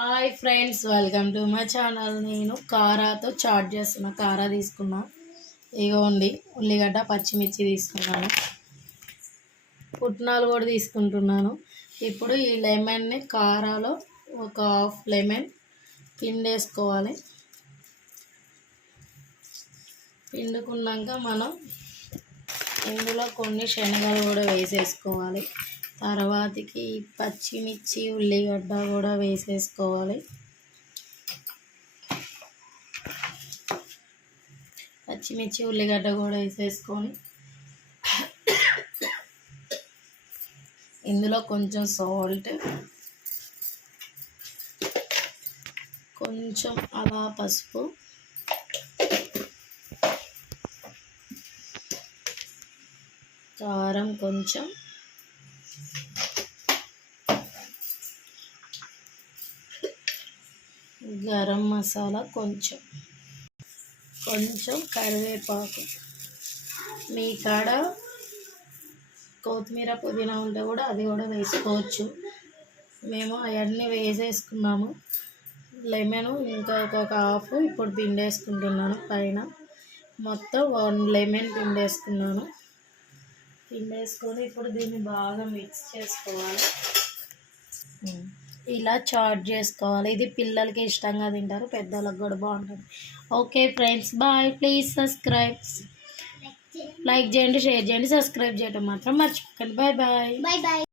Hi friends, welcome to my channel. నేను కారాతో chat చేస్తున్నా. కారా తీసుకున్నా, ఇగోండి ఉల్లిగడ్డ పచ్చిమిర్చి తీసుకున్నాను, పుట్నాలు కూడా తీసుకుంటున్నాను. ఇప్పుడు ఈ లెమన్ని కారాలో ఒక హాఫ్ లెమన్ పిండేసుకోవాలి. పిండుకున్నాక మనం ఇందులో కొన్ని శనగలు కూడా వేసేసుకోవాలి. తర్వాతకి పచ్చిమిర్చి ఉల్లిగడ్డ కూడా వేసేసుకోవాలి. పచ్చిమిర్చి ఉల్లిగడ్డ కూడా వేసేసుకొని ఇందులో కొంచెం సాల్ట్, కొంచెం అలా పసుపు, కారం కొంచెం, గరం మసాలా కొంచెం, కొంచెం కరివేపాకు. మీ కాడ కొత్తిమీర పుదీనా ఉంటే కూడా అది కూడా వేసుకోవచ్చు. మేము అవన్నీ వేసేసుకున్నాము. లెమన్ ఇంకా ఒక హాఫ్ ఇప్పుడు పిండేసుకుంటున్నాను. పైన మొత్తం 1 లెమన్ పిండేసుకున్నాను. పిండేసుకొని ఇప్పుడు దీన్ని బాగా మిక్స్ చేసుకోవాలి. ఇలా చాట్ చేసుకోవాలి. ఇది పిల్లలకి ఇష్టంగా తింటారు, పెద్దలకు కూడా బాగుంటుంది. Okay friends, bye. Please subscribe, like చేయండి, షేర్ చేయండి, సబ్స్క్రైబ్ చేయడం మాత్రం మర్చిపోకండి. Bye bye.